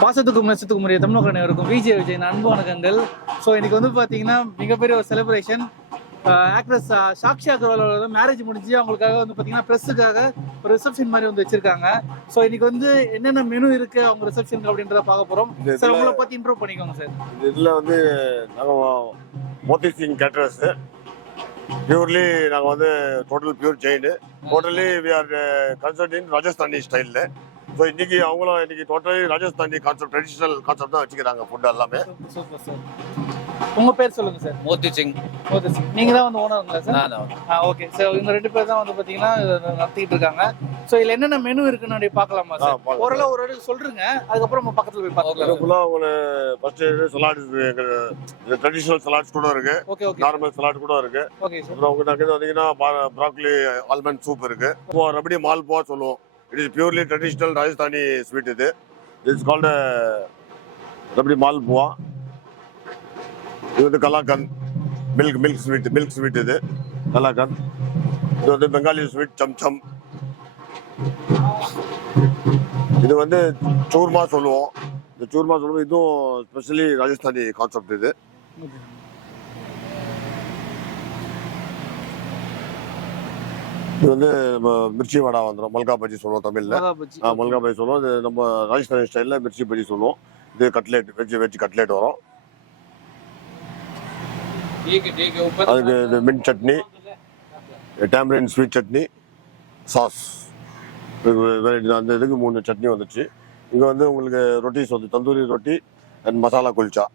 பாசத்துக்கும் நெசத்துக்கும் உரிய தமிழக அனைவருக்கும் விஜய் அன்பு வணக்கங்கள். ஸோ இன்னைக்கு வந்து பார்த்தீங்கன்னா மிகப்பெரிய ஒரு செலிப்ரேஷன். ஆக்ட்ரஸ் சாக்ஷி அகர்வாலோட மேரேஜ் முடிஞ்சு அவங்களுக்காக வந்து பார்த்தீங்கன்னா ப்ரெஸ்ஸுக்காக ஒரு ரிசப்ஷன் மாதிரி வந்து வச்சிருக்காங்க. ஸோ இன்னைக்கு வந்து என்னென்ன மெனு இருக்கு அவங்க ரிசப்ஷனுக்கு அப்படின்றத பார்க்க போறோம். சார் உங்களை பத்தி இன்ட்ரோ பண்ணிக்கோங்க சார். இதில் வந்து நாங்கள் மோதி சிங் கேட்டரர்ஸ் பியூர்லி நாங்கள் வந்து total pure Jain totally we are concert in Rajasthani ஸ்டைலில். ஸோ இன்னைக்கு அவங்களும் இன்னைக்கு totally Rajasthani concept traditional concept தான் வச்சுக்கிறாங்க ஃபுட் எல்லாமே. Super sir. உங்க பேர் சொல்லுங்க சார். மோதி சிங். மோதி சிங். நீங்க தான் வந்து ஓனருங்களா சார்? Okay sir. இவங்க ரெண்டு பேர் தான் வந்து பாத்தீங்கன்னா நடத்திட்டு இருக்காங்க. ஸோ இதுல என்னென்ன மெனு இருக்குன்னு அப்படியே பார்க்கலாமா சார்? ஓரளவு ஒரு இடத்துக்கு சொல்றீங்க, அதுக்கப்புறம் நம்ம பக்கத்துல போய் பார்க்கலாம். ஃபுல்லாக உங்களுக்கு ஃபர்ஸ்ட் சலாட்ஸ் ட்ரெடிஷ்னல் சலாட்ஸ் கூட இருக்கு, நார்மல் சலாட் கூட இருக்கு. அப்புறம் உங்களுக்கு வந்தீங்கன்னா ப்ராக்லி ஆல்மண்ட் சூப் இருக்கு. ரபடி மால்புவா சொல்லுவோம். It is purely traditional Rajasthani sweet. இது இட்ஸ் கால்டு ரபடி மால்புவா. இது வந்து கலாகந்த் மில்க் ஸ்வீட் இது கலாகந்த். இது வந்து பெங்காலி ஸ்வீட் சம்சம். இது வந்து சூர்மா சொல்லுவோம். இந்த சூர்மா சொல்லுவோம். இதுவும் ஸ்பெஷலி ராஜஸ்தானி கான்செப்ட். இது இது வந்து நம்ம மிர்ச்சி வடை வந்துடும். மல்கா பஜ்ஜி சொல்லுவோம் தமிழ்ல. மல்கா பஜ்ஜி சொல்லுவோம். இது நம்ம ராஜஸ்தானி ஸ்டைலில் மிர்ச்சி பஜ்ஜி சொல்லுவோம். இது கட்லெட் வெஜ் கட்லெட் வரும். அதுக்கு இது mint chutney, tamarind sweet chutney, sauce. அந்த இதுக்கு 3 சட்னி வந்துச்சு. இங்கே வந்து உங்களுக்கு ரொட்டிஸ் வந்து தந்தூரி ரொட்டி அண்ட் மசாலா குல்ச்சா.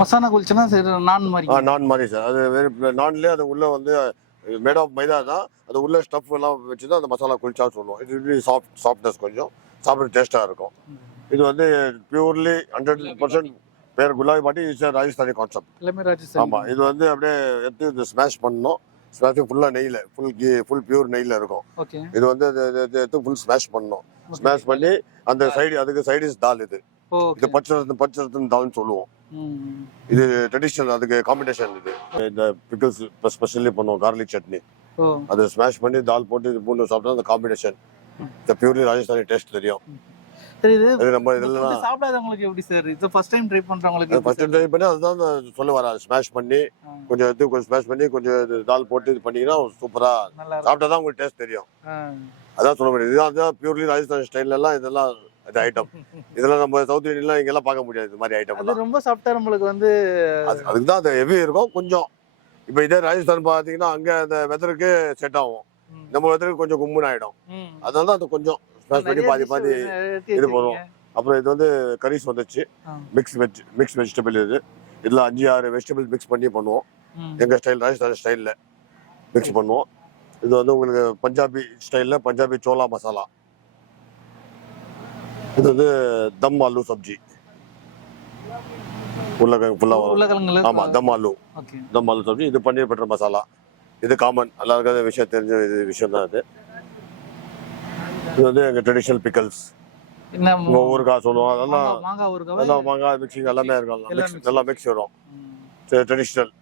மசாலா குல்ச்சனா சார் நான் மாதிரி சார். அது வெறும் நான்லேயே அது உள்ள வந்து மேட் ஆஃப் மைதா தான். அது உள்ள ஸ்டஃப் எல்லாம் வச்சு தான் அந்த மசாலா குல்ச்சா சொல்லுவோம். இது சாஃப்ட்னஸ் கொஞ்சம் சாப்பிட டேஸ்ட்டாக இருக்கும். இது வந்து பியூர்லி 100% பேர் குலாபி பாட்டி இஸ் ராஜஸ்தானி கான்செப்ட். ஆமாம். இது வந்து அப்படியே எடுத்து இது ஸ்மாஷ் பண்ணணும். ஸ்மாஷ் ஃபுல்லாக நெய்யில் ஃபுல் பியூர் நெய்யில் இருக்கும். இது வந்து எடுத்து ஃபுல் ஸ்மாஷ் பண்ணணும். ஸ்மாஷ் பண்ணி அந்த அதுக்கு சைடிஸ் தால். இது பச்சரத்தன் தால்னு சொல்லுவோம். இது ட்ரெடிஷ்னல், அதுக்கு காம்பினேஷன். இது இந்த பிக்கிள்ஸ் ஸ்பெஷலி பண்ணுவோம். கார்லிக் சட்னி அதை ஸ்மாஷ் பண்ணி தால் போட்டு இது 3 சாப்பிட்டா அந்த காம்பினேஷன் இந்த பியூர்லி ராஜஸ்தானி டேஸ்ட் தெரியும். நம்ம இதெல்லாம் சாப்பிடாதவங்களுக்கு எப்படி சார் இது ஃபர்ஸ்ட் டைம் ட்ரை பண்றவங்களுக்கு? ஃபர்ஸ்ட் டைம் ட்ரை பண்ணி அதுதான் சொல்ல வர. ஸ்மாஷ் பண்ணி கொஞ்சம் ஸ்மாஷ் பண்ணி கொஞ்சம் தால் போட்டு இது பண்ணீங்கன்னா சூப்பரா சாப்பிட்டா தான் உங்களுக்கு டேஸ்ட் தெரியும். அதான் சொல்ல முடியும். இதுதான் பியூர்லி ராஜஸ்தானி ஸ்டைல்ல எல்லாம் இதெல்லாம் இது ஐட்டம். இதெல்லாம் நம்ம சவுத் இந்தியன்லாம் இங்கெல்லாம் பார்க்க முடியாது. இது மாதிரி ஐட்டம் அது ரொம்ப சாப்பிட்டா நம்மளுக்கு வந்து அதுக்கு தான் அது ஹெவி இருக்கும் கொஞ்சம். இப்போ இதே ராஜஸ்தான் பார்த்தீங்கன்னா அங்கே அந்த வெதருக்கு செட் ஆகும். நம்ம வெதருக்கு கொஞ்சம் கும்முன்னு ஆகிடும். அதனால தான் அது கொஞ்சம் ஸ்மாஷ் பண்ணி பாதி இது போடுவோம். அப்புறம் இது வந்து கரீஸ் வந்துச்சு. Mix vegetable. இதில் 5-6 வெஜிடபிள் மிக்ஸ் பண்ணி பண்ணுவோம். எங்கள் ஸ்டைல் ராஜஸ்தானி ஸ்டைலில் மிக்ஸ் பண்ணுவோம். இது வந்து உங்களுக்கு பஞ்சாபி ஸ்டைலில் பஞ்சாபி சோலா மசாலா. இது வந்து தம் ஆலு சப்ஜி. உருளைக்கிழங்கு ஃபுல்லாக. ஆமாம், தம் ஆலு சப்ஜி. இது பன்னீர் பட்டர் மசாலா. இது காமன் எல்லாருக்கும் விஷயம் தெரிஞ்ச விஷயம் தான். இது வந்து எங்கள் ட்ரெடிஷ்னல் பிக்கல்ஸ். ஊறுகாய் சொல்லுவோம். அதெல்லாம் மாங்காய் மிக்சிங் எல்லாமே இருக்கும். எல்லாம் மிக்ஸ் வரும். ட்ரெடிஷ்னல்.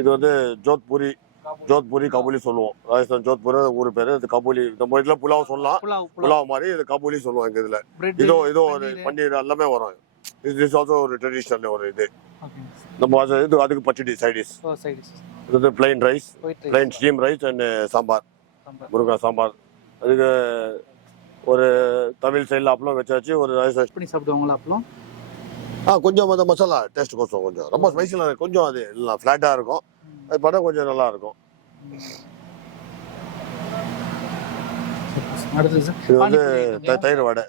இது வந்து ஜோத்பூரி கபூலி சொல்லுவோம். ராஜஸ்தான் ஜோத்பூர் ஊர் பேர். இது கபூலி. நம்ம இதில் புலாவ் சொல்லலாம். புலாவ் மாதிரி இது கபூலி சொல்லுவோம். எங்கள் இதில் இதோ ஒரு பன்னீர் எல்லாமே வரும். இது ஆல்சோ ஒரு ட்ரெடிஷ்னல் ஒரு இது. நம்ம இது அதுக்கு பச்சடி சைடிஷ். இது வந்து plain rice, plain steam rice and sambar, முருங்கா சாம்பார். அதுக்கு ஒரு தமிழ் சைடில் அப்பளம் வச்சாச்சு. ஒரு ரைஸ் பண்ணி சாப்பிடுவாங்களா அப்பளம்? கொஞ்சம் அந்த மசாலா டேஸ்ட் கோசம் கொஞ்சம் ரொம்ப ஸ்பைசிலாம் கொஞ்சம் அது இல்லை ஃப்ளாட்டாக இருக்கும். அது படம் கொஞ்சம் நல்லா இருக்கும். இது வந்து தயிர் வடை.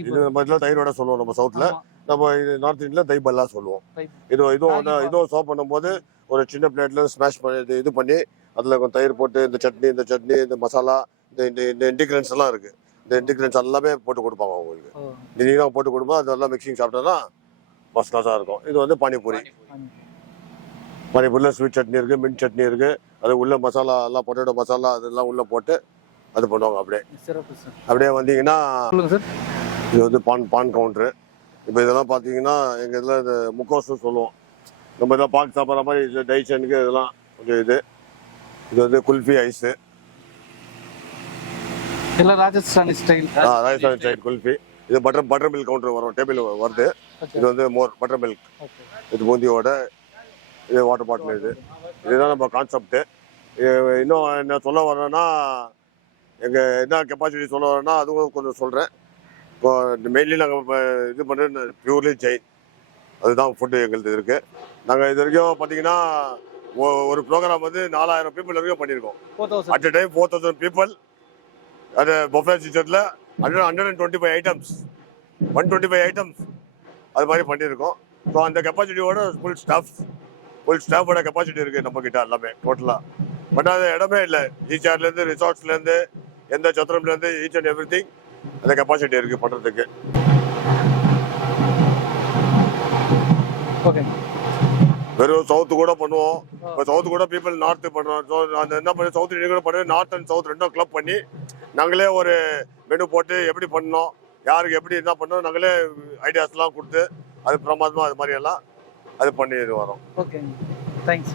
இது நம்ம இதில் தயிர் வடை சொல்லுவோம் நம்ம சவுத்தில். நம்ம இது நார்த் இந்தியாவில் தை பல்லா சொல்லுவோம். இதுவும் சர்வ் பண்ணும்போது ஒரு சின்ன பிளேட்ல ஸ்மாஷ் பண்ணி இது பண்ணி அதில் கொஞ்சம் தயிர் போட்டு இந்த சட்னி இந்த மசாலா இந்த இன்டிகிரியன்ஸ் எல்லாம் இருக்குது. இந்த இன்டிகிரியன்ஸ் எல்லாமே போட்டு கொடுப்பாங்க உங்களுக்கு. நீங்க போட்டு கொடுப்போம். அதெல்லாம் மிக்சிங் சாப்பிட்டா ஃபர்ஸ்ட் கிளாஸாக இருக்கும். இது வந்து பானிபூரியில் ஸ்வீட் சட்னி இருக்குது, மின்ட் சட்னி இருக்குது. அது உள்ள மசாலா எல்லாம் பொட்டேட்டோ மசாலா அதெல்லாம் உள்ளே போட்டு அது பண்ணுவாங்க. அப்படியே வந்தீங்கன்னா இது வந்து பான் கவுண்ட்ரு. இப்போ இதெல்லாம் பார்த்தீங்கன்னா எங்கள் இதில் இது முக்கோசு சொல்லுவோம். நம்ம இதெல்லாம் பாக்கு சாப்பிட்ற மாதிரி இது டைஜஷனுக்கு இதெல்லாம் கொஞ்சம் இது வந்து குல்ஃபி ஐஸு. எல்லாம் ராஜஸ்தானி ஸ்டைல். ராஜஸ்தானி ஸ்டைல் குல்ஃபி. இது பட்டர் மில்க் கவுண்டர் வரும், டேபிள் வருது. இது வந்து மோர் பட்டர் மில்க். இது பூந்தியோட, இது வாட்டர் பாட்டில். இதுதான் நம்ம கான்செப்ட். இன்னும் என்ன சொல்ல வரேன்னா, எங்கள் என்ன கெப்பாசிட்டி சொல்ல வரேன்னா அதுவும் கொஞ்சம் சொல்கிறேன். இப்போ மெயின்லி நாங்கள் இப்போ இது பண்ணுறது பியூர்லி ஜெயின், அதுதான் ஃபுட்டு எங்களுக்கு இருக்குது. நாங்கள் இது வரைக்கும் பார்த்தீங்கன்னா ஒரு ப்ரோக்ராம் வந்து 4000 பீப்புள் வரைக்கும் பண்ணியிருக்கோம். At a time 4000 people. அது பஃபே சிஸ்டத்தில் 125 ஐட்டம்ஸ், 125 ஐட்டம்ஸ் அது மாதிரி பண்ணியிருக்கோம். ஸோ அந்த கெப்பாசிட்டியோட ஃபுல் ஸ்டாஃபோட கெப்பாசிட்டி இருக்குது நம்மக்கிட்ட எல்லாமே டோட்டலாக. பண்ணாத இடமே இல்லை. ஈச்சார்லேருந்து ரிசார்ட்ஸ்லேருந்து எந்த சத்திரம்லேருந்து ஈச் அண்ட் எவ்ரி திங் அந்த கெப்பாசிட்டி இருக்குது பண்ணுறதுக்கு. ஓகே. வெறும் சவுத்து கூட பண்ணுவோம். இப்போ சவுத்து கூட பீப்புள் நார்த்து பண்ணுறோம். ஸோ அந்த என்ன பண்ணி சவுத் இந்தியா கூட பண்ணி நார்த் அண்ட் சவுத் ரெண்டும் கிளப் பண்ணி நாங்களே ஒரு மெனு போட்டு எப்படி பண்ணோம், யாருக்கு எப்படி என்ன பண்ணோம், நாங்களே ஐடியாஸ்லாம் கொடுத்து அது பிரமாதமாக அது மாதிரி எல்லாம் அது பண்ணி இது வரோம். Okay, thanks.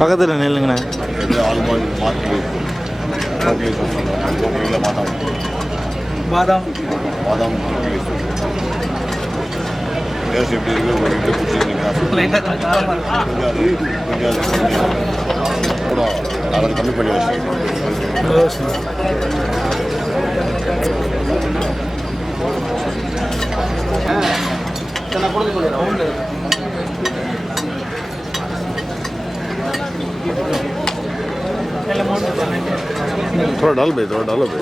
பக்கத்தில் நில்லுங்கண்ணே. பாதாம் டேஸ்ட் எப்படி இருக்கு ஒரு வீட்டை பிடிச்சிருந்தீங்கன்னா கூட அதை கம்மி பண்ணி வச்சுருக்கேன். थोड़ा डाल भाई, थोड़ा डालो भाई.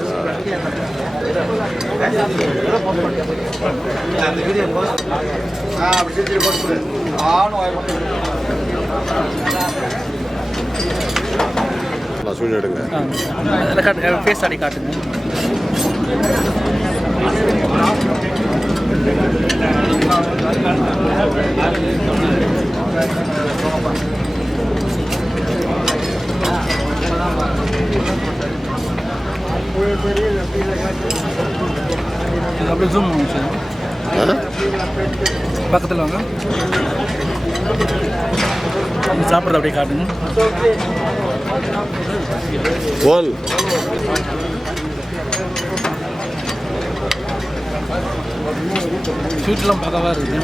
ஸ்வீட் எடுங்க. ஃபேஸ் அடி காட்டுங்க. அப்படியே ஜூம் பக்கத்தில் வாங்க, சாப்பிட்றது அப்படியே காட்டுங்க. போல் ஸ்வீட்லாம் பக்கவாக இருக்குது.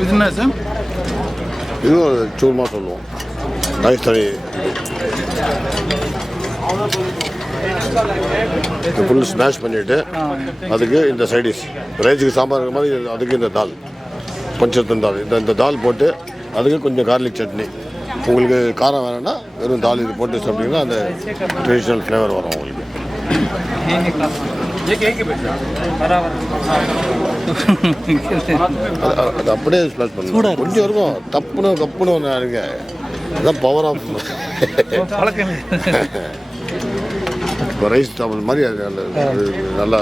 இது என்ன சார்? இதுவும் சூர்மா சொல்லுவோம், ராஜஸ்தானி. ஃபுல் ஸ்மாஷ் பண்ணிவிட்டு அதுக்கு இந்த சைடிஷ் ரைஸுக்கு சாம்பார் இருக்கிற மாதிரி அதுக்கு இந்த தால், பஞ்சத்தன் தால், இந்த தால் போட்டு அதுக்கு கொஞ்சம் கார்லிக் சட்னி. உங்களுக்கு காரம் வேணும்னா வெறும் தால் இது போட்டு சாப்பிட்டீங்கன்னா அந்த ட்ரெடிஷ்னல் ஃப்ளேவர் வரும் உங்களுக்கு. அது அப்படியே ஸ்மாஷ் பண்ணுங்க. கொஞ்சம் இருக்கும் தப்புன்னு கப்புன்னு ஒன்று இருங்க. அதுதான் பவர் ஆஃப். இப்போ ரைஸ் சாப்பிட்ற மாதிரி அது நல்லா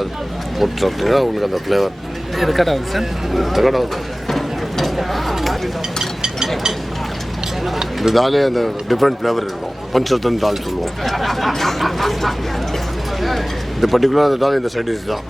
போட்டு சாப்பிட்டீங்கன்னா உங்களுக்கு அந்த ஃப்ளேவர் ரெக்கார்ட் ஆகுது சார். ரெக்கார்ட் ஆகுது. இந்த தாலே அந்த டிஃப்ரெண்ட் ஃப்ளேவர் இருக்கும். பஞ்சரத்தன் தால் சொல்லுவோம். இந்த பர்டிகுலர் அந்த தால் இந்த சைடிஷ் தான்.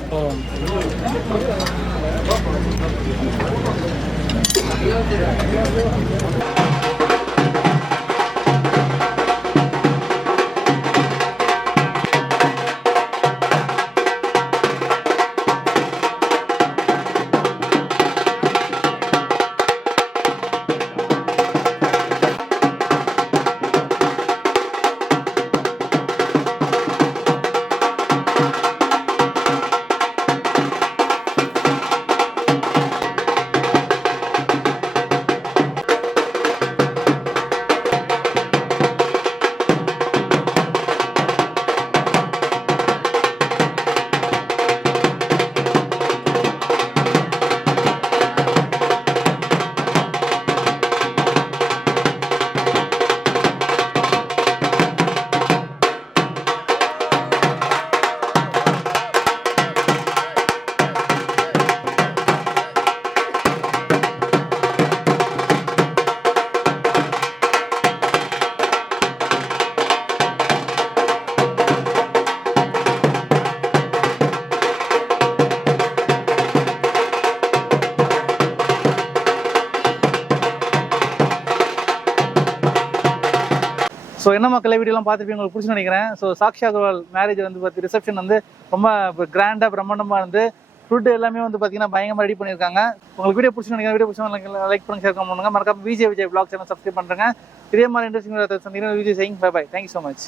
என்ன மக்களே வீடியோலாம் பார்த்துட்டு உங்களுக்கு பிடிச்சி நினைக்கிறேன். ஸோ சாக்ஷி அகர்வால் மேரேஜ் வந்து பார்த்து ரிசப்ஷன் வந்து ரொம்ப கிராண்டாக பிரம்மாண்டமாக இருந்து ஃபுட் எல்லாமே வந்து பார்த்தீங்கன்னா பயங்கரமாக ரெடி பண்ணியிருக்காங்க. உங்களுக்கு வீடியோ பிடிச்சி நினைக்கிறேன். வீடியோ பிடிச்சவங்க லைக் பண்ணி ஷேர் பண்ணுங்க. மறக்காம Vijay Vijay vlog channel subscribe பண்ணுறேன். இதே மாதிரி இன்ட்ரெஸ்டிங் சந்திக்கிறேன். Vijay Singh bye bye. Thank you so much.